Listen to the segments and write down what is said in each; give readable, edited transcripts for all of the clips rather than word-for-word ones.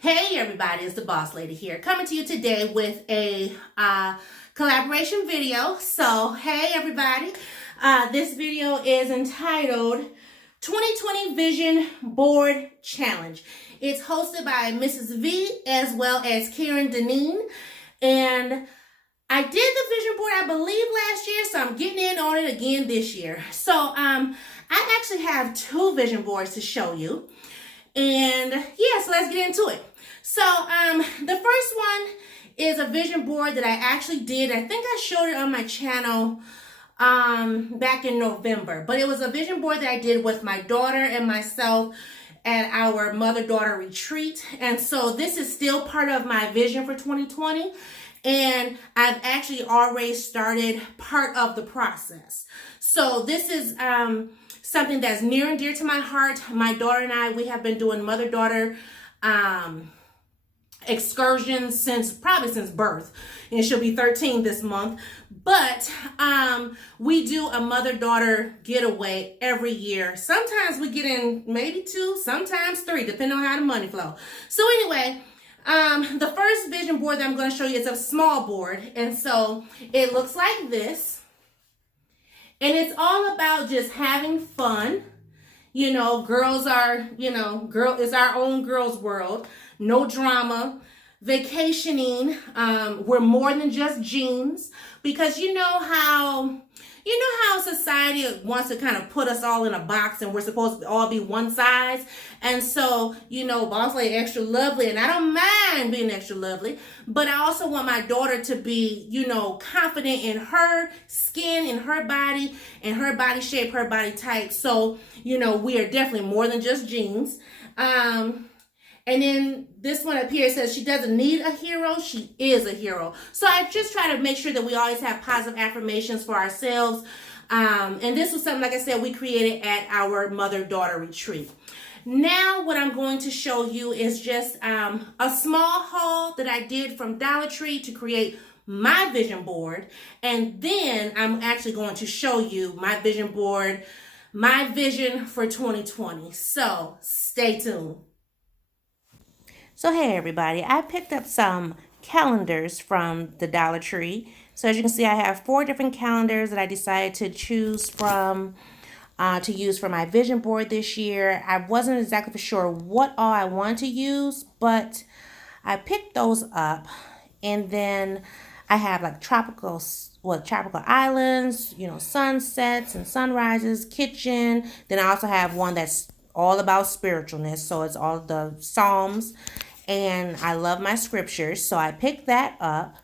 Hey everybody, it's the Boss Lady here, coming to you today with a collaboration video. So hey everybody, this video is entitled 2020 Vision Board Challenge. It's hosted by Mrs. V as well as Karen Deneen, and I did the vision board, I believe, last year, so I'm getting in on it again this year. So I actually have two vision boards to show you. And yeah, so let's get into it. So the first one is a vision board that I actually did. I think I showed it on my channel back in November. But it was a vision board that I did with my daughter and myself at our mother-daughter retreat. And so this is still part of my vision for 2020. And I've actually already started part of the process. So this is something that's near and dear to my heart. My daughter and I, we have been doing mother-daughter excursions probably since birth, and she'll be 13 this month. But we do a mother-daughter getaway every year. Sometimes we get in maybe 2, sometimes 3, depending on how the money flow. So anyway, the first vision board that I'm going to show you is a small board, and so it looks like this. And it's all about just having fun. You know, girls are, it's our own girls' world. No drama. Vacationing. We're more than just jeans. Because you know how society wants to kind of put us all in a box and we're supposed to all be one size. And so, Boss Lady extra lovely, and I don't mind being extra lovely, but I also want my daughter to be, confident in her skin, in her body, and her body shape, her body type. So, we are definitely more than just jeans. And then this one up here says she doesn't need a hero, she is a hero. So I just try to make sure that we always have positive affirmations for ourselves. And this was something, like I said, we created at our mother-daughter retreat. Now what I'm going to show you is just a small haul that I did from Dollar Tree to create my vision board. And then I'm actually going to show you my vision board, my vision for 2020. So stay tuned. So hey everybody, I picked up some calendars from the Dollar Tree. So as you can see, I have 4 different calendars that I decided to choose from to use for my vision board this year. I wasn't exactly for sure what all I wanted to use, but I picked those up. And then I have like tropical islands, sunsets and sunrises, kitchen. Then I also have one that's all about spiritualness, so it's all the Psalms, and I love my scriptures, so I picked that up.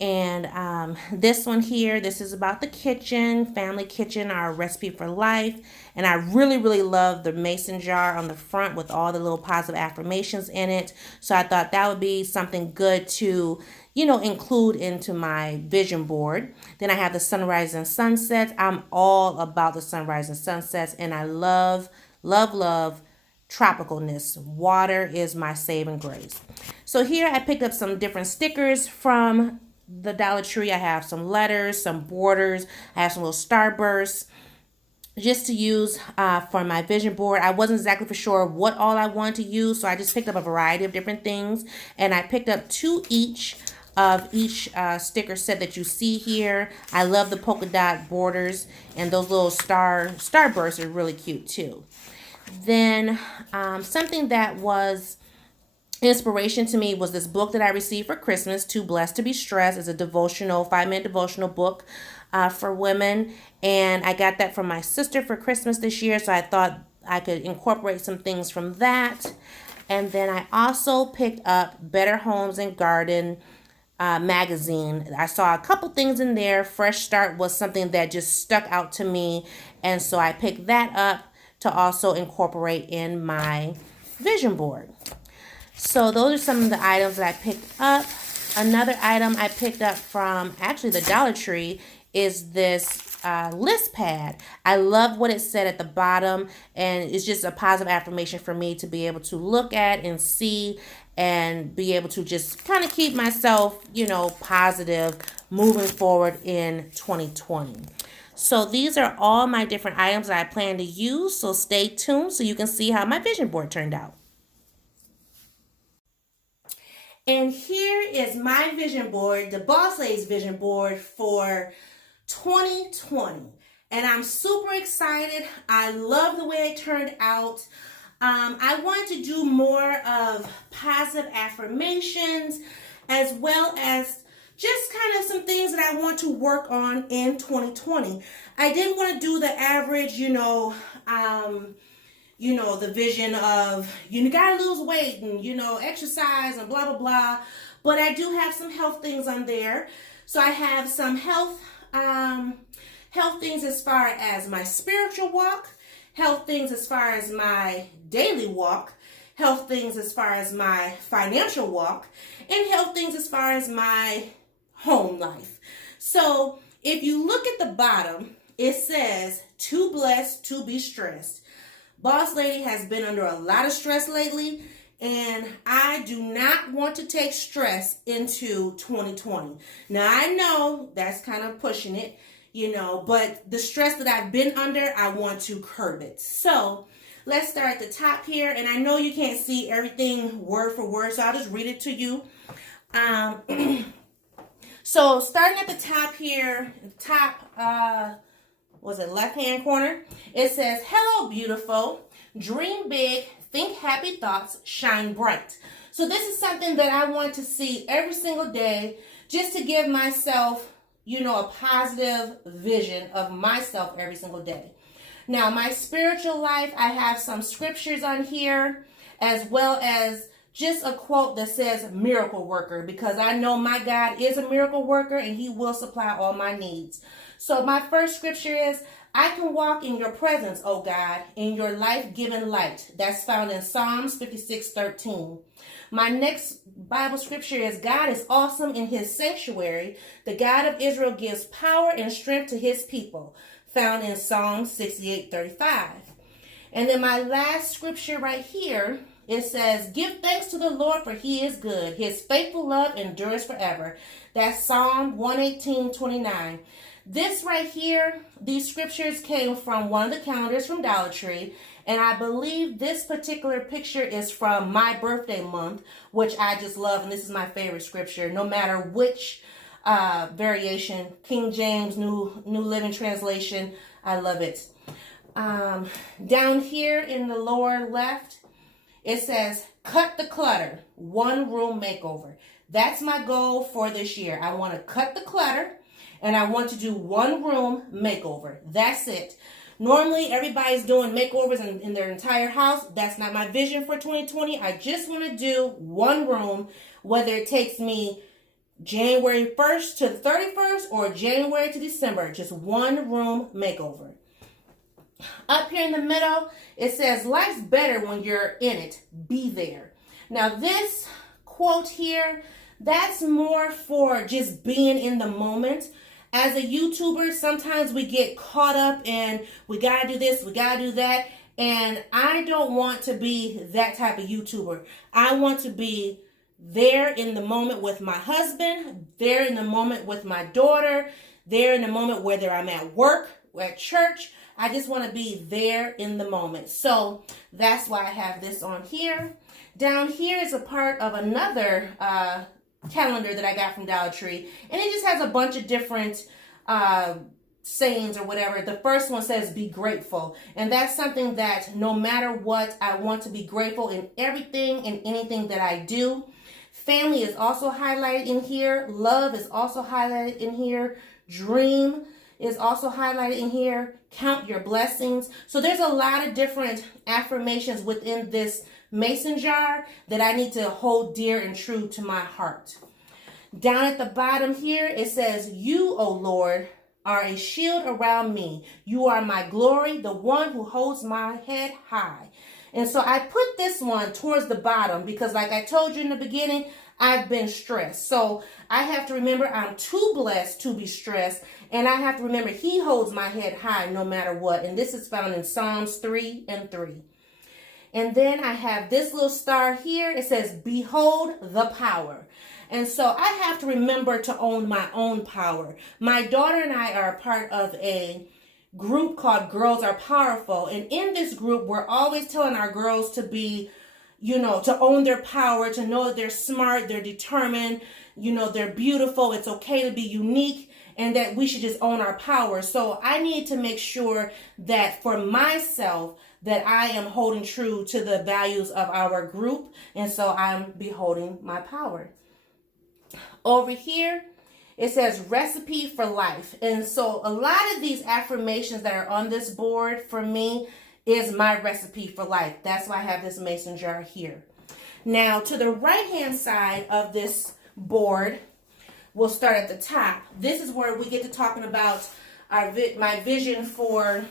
And this one here, this is about the kitchen, family kitchen, our recipe for life. And I really love the mason jar on the front with all the little positive affirmations in it. So I thought that would be something good to, include into my vision board. Then I have the sunrise and sunsets. I'm all about the sunrise and sunsets, and I love tropicalness. Water is my saving grace. So here I picked up some different stickers from the Dollar Tree. I have some letters, some borders, I have some little starbursts just to use for my vision board. I wasn't exactly for sure what all I wanted to use, so I just picked up a variety of different things, and I picked up 2 each of each sticker set that you see here. I love the polka dot borders, and those little starbursts are really cute too. Then something that was inspiration to me was this book that I received for Christmas, Too Blessed to Be Stressed. It's a devotional, 5-minute devotional book for women. And I got that from my sister for Christmas this year, so I thought I could incorporate some things from that. And then I also picked up Better Homes and Garden magazine. I saw a couple things in there. Fresh Start was something that just stuck out to me, and so I picked that up to also incorporate in my vision board. So those are some of the items that I picked up. Another item I picked up from actually the Dollar Tree is this list pad. I love what it said at the bottom, and it's just a positive affirmation for me to be able to look at and see and be able to just kind of keep myself, positive moving forward in 2020. So these are all my different items that I plan to use. So stay tuned so you can see how my vision board turned out. And here is my vision board, the Boss Lady's vision board for 2020. And I'm super excited. I love the way it turned out. I want to do more of positive affirmations as well as just kind of some things that I want to work on in 2020. I didn't want to do the average, the vision of you gotta lose weight and exercise and blah blah blah. But I do have some health things on there. So I have some health things as far as my spiritual walk, health things as far as my daily walk, health things as far as my financial walk, and health things as far as my home life. So if you look at the bottom, it says, too blessed to be stressed. Boss Lady has been under a lot of stress lately, and I do not want to take stress into 2020. Now, I know that's kind of pushing it, but the stress that I've been under, I want to curb it. So let's start at the top here, and I know you can't see everything word for word, so I'll just read it to you. So starting at the top here, left-hand corner, it says, hello, beautiful. Dream big, think happy thoughts, shine bright. So this is something that I want to see every single day, just to give myself, a positive vision of myself every single day. Now, my spiritual life, I have some scriptures on here, as well as just a quote that says miracle worker, because I know my God is a miracle worker and he will supply all my needs. So my first scripture is, I can walk in your presence, O God, in your life-giving light. That's found in Psalms 56:13. My next Bible scripture is, God is awesome in his sanctuary. The God of Israel gives power and strength to his people. Found in Psalm 68:35. And then my last scripture right here, it says, give thanks to the Lord for he is good. His faithful love endures forever. That's Psalm 118:29. This right here, these scriptures came from one of the calendars from Dollar Tree. And I believe this particular picture is from my birthday month, which I just love. And this is my favorite scripture, no matter which variation, King James, New Living Translation, I love it. Down here in the lower left, it says, cut the clutter, one room makeover. That's my goal for this year. I want to cut the clutter and I want to do one room makeover. That's it. Normally, everybody's doing makeovers in their entire house. That's not my vision for 2020. I just want to do one room, whether it takes me January 1st to the 31st or January to December. Just one room makeover. Up here in the middle, it says, life's better when you're in it. Be there. Now, this quote here, that's more for just being in the moment. As a YouTuber, sometimes we get caught up in, we got to do this, we got to do that. And I don't want to be that type of YouTuber. I want to be there in the moment with my husband, there in the moment with my daughter, there in the moment whether I'm at work or at church. I just want to be there in the moment. So that's why I have this on here. Down here is a part of another calendar that I got from Dollar Tree. And it just has a bunch of different sayings or whatever. The first one says, be grateful. And that's something that no matter what, I want to be grateful in everything and anything that I do. Family is also highlighted in here. Love is also highlighted in here. Dream is also highlighted in here. Count your blessings. So there's a lot of different affirmations within this mason jar that I need to hold dear and true to my heart. Down at the bottom here, it says, you, O Lord, are a shield around me. You are my glory, the one who holds my head high. And so I put this one towards the bottom because, like I told you in the beginning, I've been stressed. So I have to remember I'm too blessed to be stressed. And I have to remember he holds my head high no matter what. And this is found in Psalms 3:3. And then I have this little star here. It says, behold the power. And so I have to remember to own my own power. My daughter and I are a part of a group called Girls Are Powerful. And in this group, we're always telling our girls to be, to own their power, to know that they're smart, they're determined, they're beautiful, it's okay to be unique, and that we should just own our power. So I need to make sure that for myself, that I am holding true to the values of our group, and so I'm beholding my power. Over here, it says recipe for life. And so a lot of these affirmations that are on this board for me is my recipe for life. That's why I have this mason jar here. Now, to the right-hand side of this board, we'll start at the top. This is where we get to talking about my vision for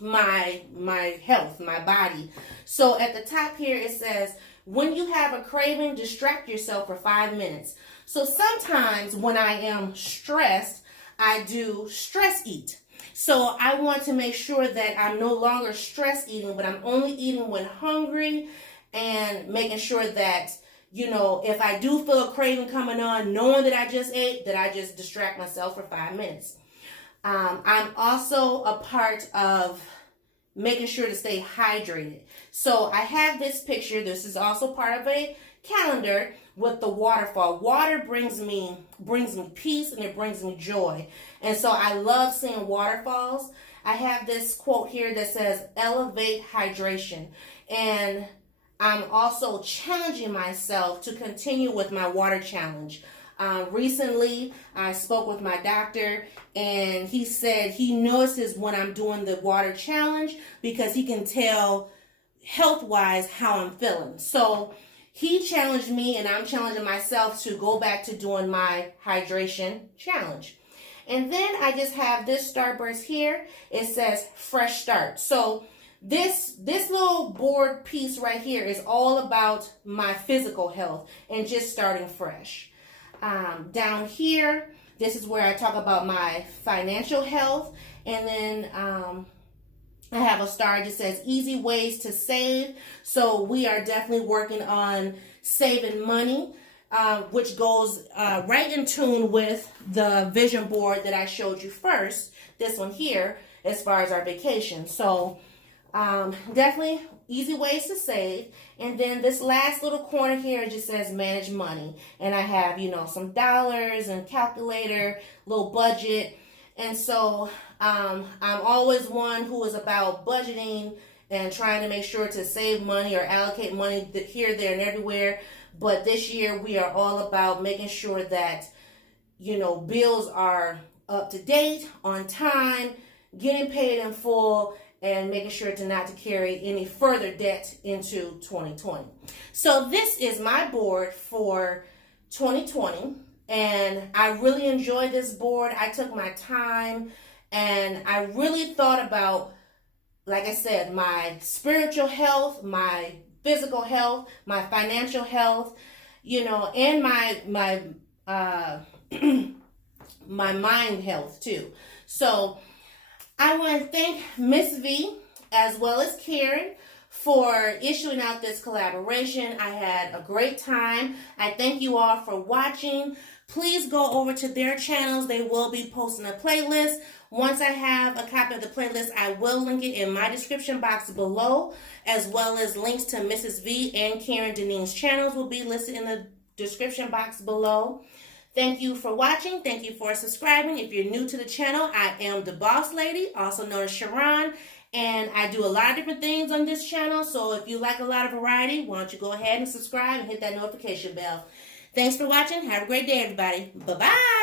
my health, my body. So at the top here, it says, when you have a craving, distract yourself for 5 minutes. So sometimes when I am stressed, I do stress eat. So I want to make sure that I'm no longer stress eating, but I'm only eating when hungry, and making sure that, if I do feel a craving coming on, knowing that I just ate, that I just distract myself for 5 minutes. I'm also a part of making sure to stay hydrated. So I have this picture. This is also part of a calendar with the waterfall. Water brings me peace, and it brings me joy. And so I love seeing waterfalls. I have this quote here that says, elevate hydration. And I'm also challenging myself to continue with my water challenge. Recently, I spoke with my doctor, and he said he notices when I'm doing the water challenge because he can tell health-wise how I'm feeling. So he challenged me, and I'm challenging myself to go back to doing my hydration challenge. And then I just have this starburst here. It says fresh start. So this little board piece right here is all about my physical health and just starting fresh. Down here, this is where I talk about my financial health. And then I have a star that says easy ways to save. So we are definitely working on saving money, which goes right in tune with the vision board that I showed you first. This one here, as far as our vacation. So definitely easy ways to save. And then this last little corner here just says manage money. And I have, some dollars and calculator, little budget. And so I'm always one who is about budgeting and trying to make sure to save money or allocate money here, there, and everywhere. But this year we are all about making sure that, bills are up to date, on time, getting paid in full, and making sure not to carry any further debt into 2020. So this is my board for 2020, and I really enjoyed this board. I took my time, and I really thought about, like I said, my spiritual health, my physical health, my financial health, and my my mind health too. So I want to thank Miss V as well as Karen for issuing out this collaboration. I had a great time. I thank you all for watching. Please go over to their channels. They will be posting a playlist. Once I have a copy of the playlist, I will link it in my description box below, as well as links to Mrs. V and Karen Deneen's channels will be listed in the description box below. Thank you for watching. Thank you for subscribing. If you're new to the channel, I am the Boss Lady, also known as Sharon, and I do a lot of different things on this channel. So if you like a lot of variety, why don't you go ahead and subscribe and hit that notification bell. Thanks for watching. Have a great day, everybody. Bye-bye.